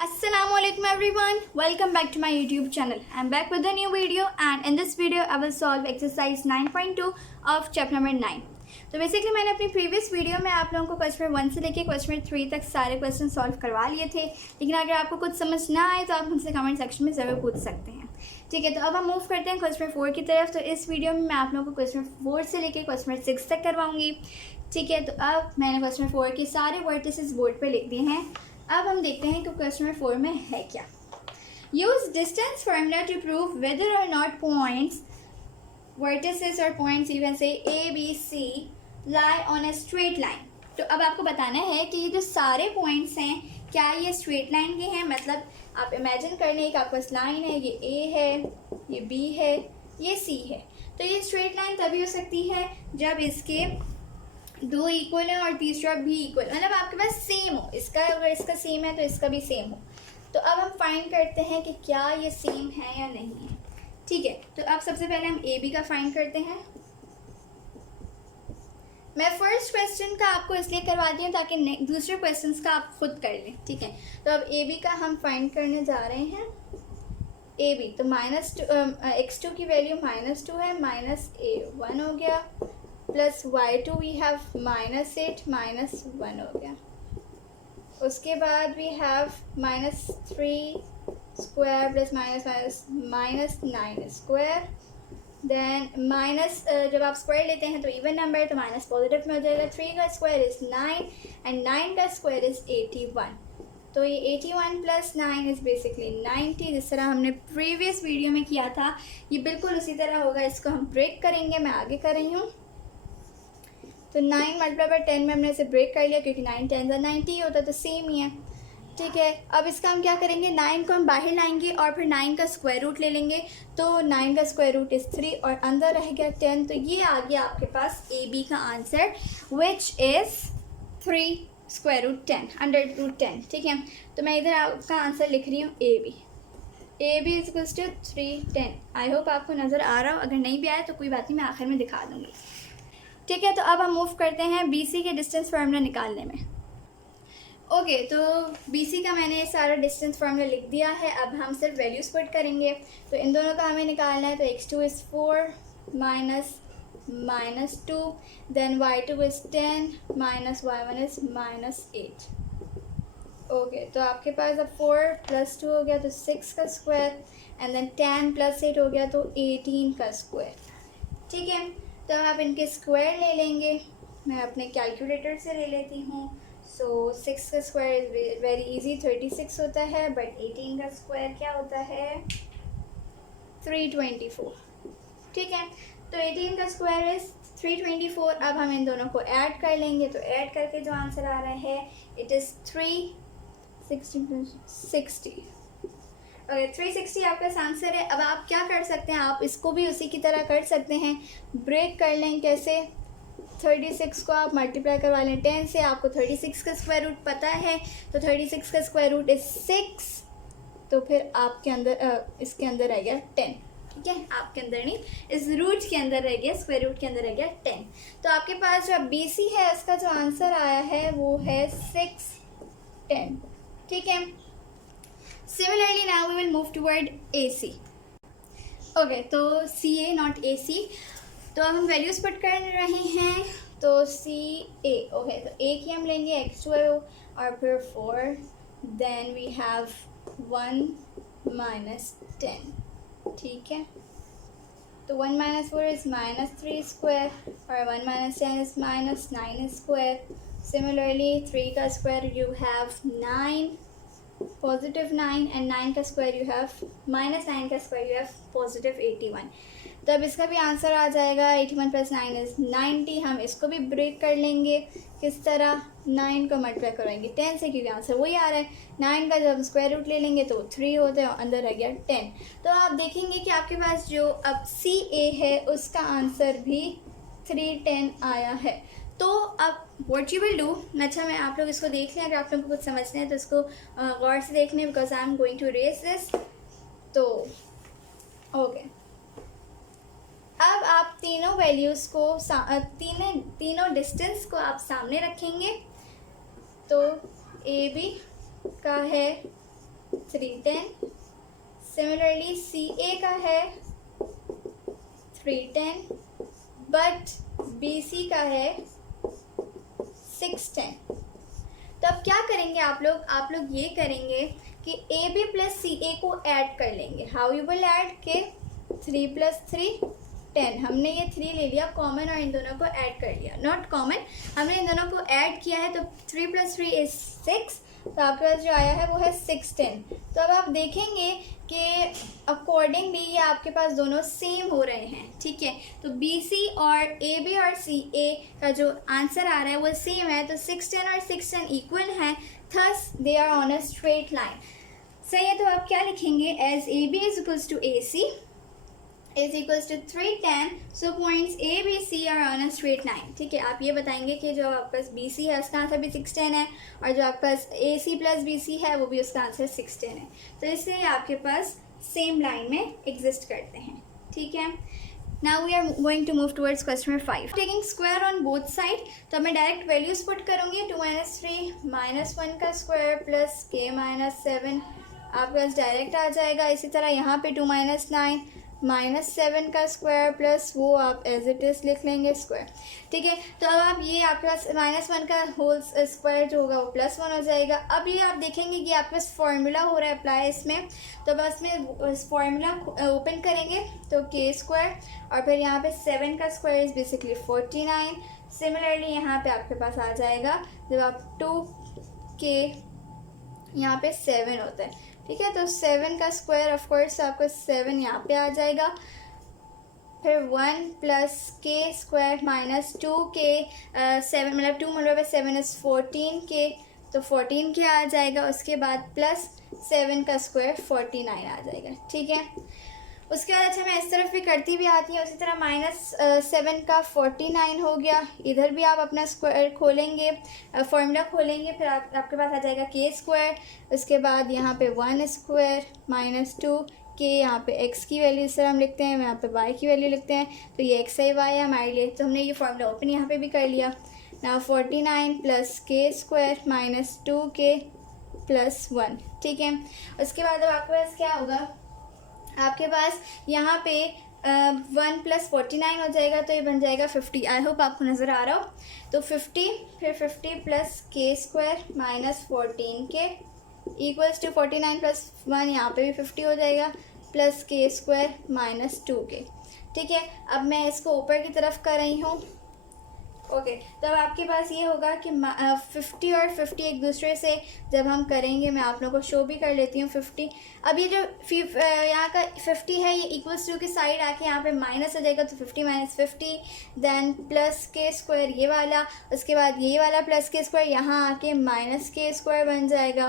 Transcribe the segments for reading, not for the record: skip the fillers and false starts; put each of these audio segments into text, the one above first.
Assalamualaikum everyone, welcome back to my YouTube channel. I'm back with a new video and in this video I will solve exercise 9.2 of chapter number 9. तो basically मैंने अपनी previous video में आप लोगों को question 1 से लेके question 3 तक सारे क्वेश्चन सॉल्व करवा लिए थे, लेकिन अगर आपको कुछ समझ ना आए तो आप हमसे कमेंट सेक्शन में ज़रूर पूछ सकते हैं। ठीक है, तो अब हम मूव करते हैं क्वेश्चन 4 की तरफ। तो इस वीडियो में मैं आप लोगों को क्वेश्चन 4 से लेके क्वेश्चन 6 तक करवाऊंगी। ठीक है, तो अब मैंने क्वेश्चन 4 के सारे वर्टिसेस बोर्ड पर लिख दिए हैं। अब हम देखते हैं कि क्वेश्चन नंबर 4 में है क्या। Use distance formula to prove whether और नॉट पॉइंट्स वर्टिसेस और points you can say A B C lie on a straight line. तो अब आपको बताना है कि ये जो सारे पॉइंट्स हैं क्या ये स्ट्रेट लाइन के हैं। मतलब आप इमेजिन कर लें कि आपके पास लाइन है, ये ए है, ये बी है, ये सी है। तो ये स्ट्रेट लाइन तभी हो सकती है जब इसके दो इक्वल है और तीसरा भी इक्वल, मतलब आपके पास सेम हो। इसका अगर इसका सेम है तो इसका भी सेम हो। तो अब हम फाइंड करते हैं कि क्या ये सेम है या नहीं है। ठीक है, तो अब सबसे पहले हम ए बी का फाइंड करते हैं। मैं फर्स्ट क्वेश्चन का आपको इसलिए करवाती हूँ ताकि दूसरे क्वेश्चंस का आप खुद कर लें। ठीक है, तो अब ए बी का हम फाइंड करने जा रहे हैं। ए बी तो x2 की वैल्यू -2 है, -a1 हो गया, प्लस y2 वी हैव -8 -1 हो गया। उसके बाद we have -3 square plus -9 square. Then जब आप स्क्वायर लेते हैं तो इवन नंबर, तो माइनस पॉजिटिव में हो जाएगा। 3 का स्क्वायर इज़ 9 एंड 9 का स्क्वायर इज़ 81। तो ये 81 प्लस 9 इज़ बेसिकली 90। जिस तरह हमने प्रीवियस वीडियो में किया था ये बिल्कुल उसी तरह होगा। इसको हम ब्रेक करेंगे, मैं आगे कर रही हूँ। तो 9 मल्टीप्लाई बाय 10 में हमने इसे ब्रेक कर लिया क्योंकि 9 10 का 90 होता है, तो सेम ही है। ठीक है, अब इसका हम क्या करेंगे, 9 को हम बाहर लाएंगे और फिर 9 का स्क्वायर रूट ले लेंगे। तो 9 का स्क्वायर रूट इज़ 3 और अंदर रह गया 10। तो ये आ गया आपके पास ए बी का answer, which is 3 square root 10 under root 10। ठीक है, तो मैं इधर आपका आंसर लिख रही हूँ A B is equals to 310। I hope आपको नज़र आ रहा हो, अगर नहीं भी आया तो कोई बात नहीं, मैं आखिर में दिखा दूँगी। ठीक है, तो अब हम मूव करते हैं बी सी के डिस्टेंस फार्मूला निकालने में। ओके, तो बी सी का मैंने सारा डिस्टेंस फार्मूला लिख दिया है। अब हम सिर्फ वैल्यूज पुट करेंगे। तो इन दोनों का हमें निकालना है। तो x2 is 4 -2, then y2 is 10 -y1 is -8। Okay, तो आपके पास अब 4 + 2 हो गया तो 6 का स्क्वायर, एंड देन 10 + 8 हो गया तो 18 का स्क्वायर। ठीक है, तो आप इनके स्क्वायर ले लेंगे। मैं अपने कैलकुलेटर से ले लेती हूँ। सो 6 का स्क्वायर इज़ वेरी इजी, 36 होता है, बट 18 का स्क्वायर क्या होता है, 324। ठीक है, तो 18 का स्क्वायर इज़ 324। अब हम इन दोनों को ऐड कर लेंगे। तो ऐड करके जो आंसर आ रहा है इट इज़ 360। ओके, 360 आपका आंसर है। अब आप क्या कर सकते हैं, आप इसको भी उसी की तरह कर सकते हैं, ब्रेक कर लें। कैसे, 36 को आप मल्टीप्लाई करवा लें 10 से। आपको 36 का स्क्वायर रूट पता है, तो 36 का स्क्वायर रूट इज़ 6। तो फिर आपके अंदर इसके अंदर रह गया 10। ठीक है, आपके अंदर नहीं, इस रूट के अंदर रह गया, स्क्वायर रूट के अंदर रह गया 10। तो आपके पास जो बी सी है उसका जो आंसर आया है वो है 610। ठीक है, similarly now we will move toward A C. Okay, तो सी ए नॉट ए सी। तो अब हम वैल्यूज़ पुट कर रहे हैं। तो सी ए, ओके, तो ए की हम लेंगे x2 और फिर 4, देन वी हैव 1 -10। ठीक है, तो 1 - 4 इज़ -3 स्क्वायर और 1 - 10 इज़ -9 स्क्वायर। सिमिलरली 3 का स्क्वायर यू हैव 9 +9 एंड 9 का स्क्वायर यू हैव -9 का स्क्वायर यू हैव +81। तो अब इसका भी आंसर आ जाएगा, 81 + 9 इज़ 90। हम इसको भी ब्रेक कर लेंगे। किस तरह, 9 को मल्टीप्लाई करवाएंगे 10 से, क्योंकि आंसर वही आ रहा है। 9 का जब स्क्वायर रूट ले लेंगे तो 3 होता है और अंदर रह गया 10। तो आप देखेंगे कि आपके पास जो अब सी ए है उसका आंसर भी 310 आया है। तो अब व्हाट यू विल डू, अच्छा मैं आप लोग इसको देख लें, अगर आप लोग को कुछ समझना है तो इसको गौर से देख लें, because I am going to raise this. तो ओके, अब आप तीनों वैल्यूज़ को तीनों डिस्टेंस को आप सामने रखेंगे। तो ए बी का है 310। सिमिलरली CA का है 310, बट BC का है 610। तो अब क्या करेंगे आप लोग ये करेंगे कि AB प्लस CA को ऐड कर लेंगे। हाउ यू विल ऐड के 3 + 3 10, हमने ये 3 ले लिया कॉमन और इन दोनों को ऐड कर लिया, नॉट कॉमन, हमने इन दोनों को ऐड किया है, तो 3 + 3 = 6, तो आपके पास जो आया है वो है 610। तो अब आप देखेंगे कि अकॉर्डिंगली ये आपके पास दोनों सेम हो रहे हैं, ठीक है। तो BC और AB और CA का जो आंसर आ रहा है वो सेम है, तो 610 और 610 इक्वल हैं, thus they are on a straight line. सही है, तो आप क्या लिखेंगे, as AB = AC is equals to 310, so points A, B, C are on a straight line। ठीक है, आप ये बताएंगे कि जो आपके पास BC है उसका आंसर भी 610 है, और जो आपके पास AC + BC है वो भी उसका आंसर 610 है, तो इससे आपके पास सेम लाइन में एग्जिस्ट करते हैं, ठीक है। Now we are going to move towards question number 5. Taking square on both side, तो मैं डायरेक्ट वैल्यूज पुट करूँगी, 2 - 3 -1 का स्क्वायर प्लस k - 7 आपके पास डायरेक्ट आ जाएगा। इसी तरह यहाँ पे 2 - 9 -7 का स्क्वायर प्लस वो आप एज इट इज़ लिख लेंगे स्क्वायर, ठीक है। तो अब आप ये आपके पास -1 का होल स्क्वायर जो होगा वो +1 हो जाएगा। अब ये आप देखेंगे कि आपके पास फॉर्मूला हो रहा है अप्लाई इसमें, तो बस में फॉर्मूला ओपन करेंगे तो k² और फिर यहाँ पे 7 का स्क्वायर इज़ बेसिकली 49। सिमिलरली यहाँ पे आपके पास आ जाएगा जब आप 2k यहाँ पे 7 होता है, ठीक है। तो 7 का स्क्वायर ऑफ कोर्स आपको 7 यहाँ पे आ जाएगा, फिर 1 + k² - 2k, 7 मतलब 2 × 7 = 14k, तो 14k आ जाएगा। उसके बाद प्लस 7 का स्क्वायर 49 आ जाएगा, ठीक है। उसके बाद अच्छा मैं इस तरफ भी करती भी आती हूँ, उसी तरह -7 का 49 हो गया। इधर भी आप अपना स्क्वायर खोलेंगे, फॉर्मूला खोलेंगे, फिर आपके पास आ जाएगा k²। उसके बाद यहाँ पे 1² - 2k, यहाँ पे x की वैल्यू इस तरह हम लिखते हैं, यहाँ पे y की वैल्यू लिखते हैं, तो ये x है y है हमारे लिए, तो हमने ये फॉर्मूला ओपन यहाँ पे भी कर लिया। ना 49 + k² - 2k + 1, ठीक है। उसके बाद अब आपके पास क्या होगा, आपके पास यहाँ पे 1 + 49 हो जाएगा, तो ये बन जाएगा 50। आई होप आपको नज़र आ रहा हो। तो 50, फिर 50 + k² - 14k = 49 + 1, यहाँ पे भी 50 हो जाएगा, प्लस k² - 2k, ठीक है। अब मैं इसको ऊपर की तरफ कर रही हूँ, ओके। तो अब आपके पास ये होगा कि 50 और 50 एक दूसरे से जब हम करेंगे, मैं आप लोगों को शो भी कर लेती हूँ 50। अब ये जो यहाँ का 50 है ये =2 की साइड आके यहाँ पे माइनस हो जाएगा, तो 50 - 50, देन प्लस k² ये वाला, उसके बाद ये वाला प्लस k² यहाँ आके -k² बन जाएगा।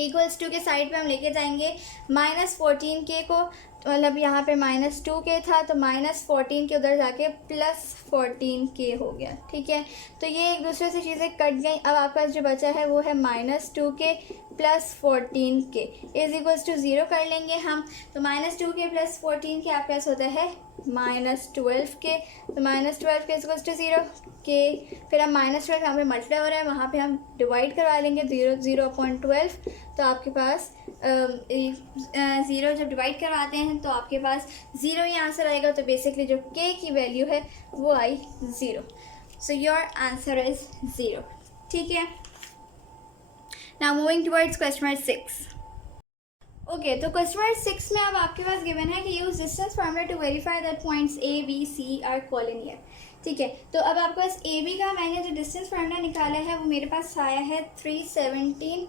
=2 के साइड पे हम लेके जाएंगे -14k को, मतलब यहाँ पे -2k था, तो -14 के उधर जाके +14k हो गया, ठीक है। तो ये एक दूसरे से चीज़ें कट गई। अब आपके पास जो बचा है वो है -2k + 14k = 0 कर लेंगे हम। तो -2k + 14k आपके पास होता है -12k, तो -12k = 0 k, फिर हम -12 यहाँ पे मल्टीप्लाई हो रहा है, वहाँ पे हम डिवाइड करवा लेंगे 0/12, तो आपके पास 0 जब डिवाइड करवाते हैं तो आपके पास 0 ही आंसर आएगा, तो बेसिकली जो k की वैल्यू है वो आई 0। सो योर आंसर इज़ 0, ठीक है। Now moving towards question number 6। ओके, तो क्वेश्चन नंबर 6 में अब आपके पास गिवन है कि use distance formula to verify that points A, B, C are collinear, ठीक है। तो अब आपके पास AB का मैंने जो डिस्टेंस फार्मूला निकाला है वो मेरे पास आया है 317।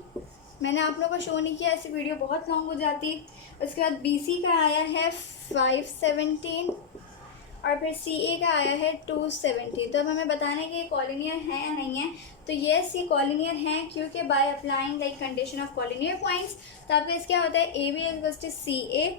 मैंने आप लोगों को शो नहीं किया, ऐसी वीडियो बहुत लॉन्ग हो जाती। उसके बाद BC का आया है 517 और फिर CA का आया है 270। तो अब हमें बताना है कि ये कॉलिनियर है या नहीं है। तो येस ये कॉलिनियर हैं, क्योंकि by applying the condition of collinear points, तो आपका इस क्या होता है AB = CA।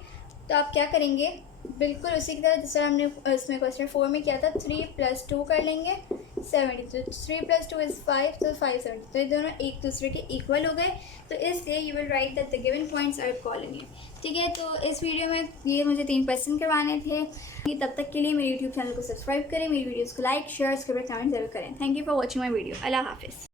तो आप क्या करेंगे, बिल्कुल उसी की तरह जिस तरह हमने इसमें क्वेश्चन 4 में किया था, 3 + 2 कर लेंगे 70, तो 3 + 2 = 5, तो 570, तो ये दोनों एक दूसरे के इक्वल हो गए। तो इसलिए you will write that the given points are collinear, ठीक है। तो इस वीडियो में ये मुझे 3 क्वेश्चन करवाने थे। तब तक के लिए मेरे यूट्यूब चैनल को सब्सक्राइब करें, मेरी वीडियोज़ को लाइक, शेयर, कमेंट ज़रूर करें। Thank you for watching my video. अल्लाह हाफिज़।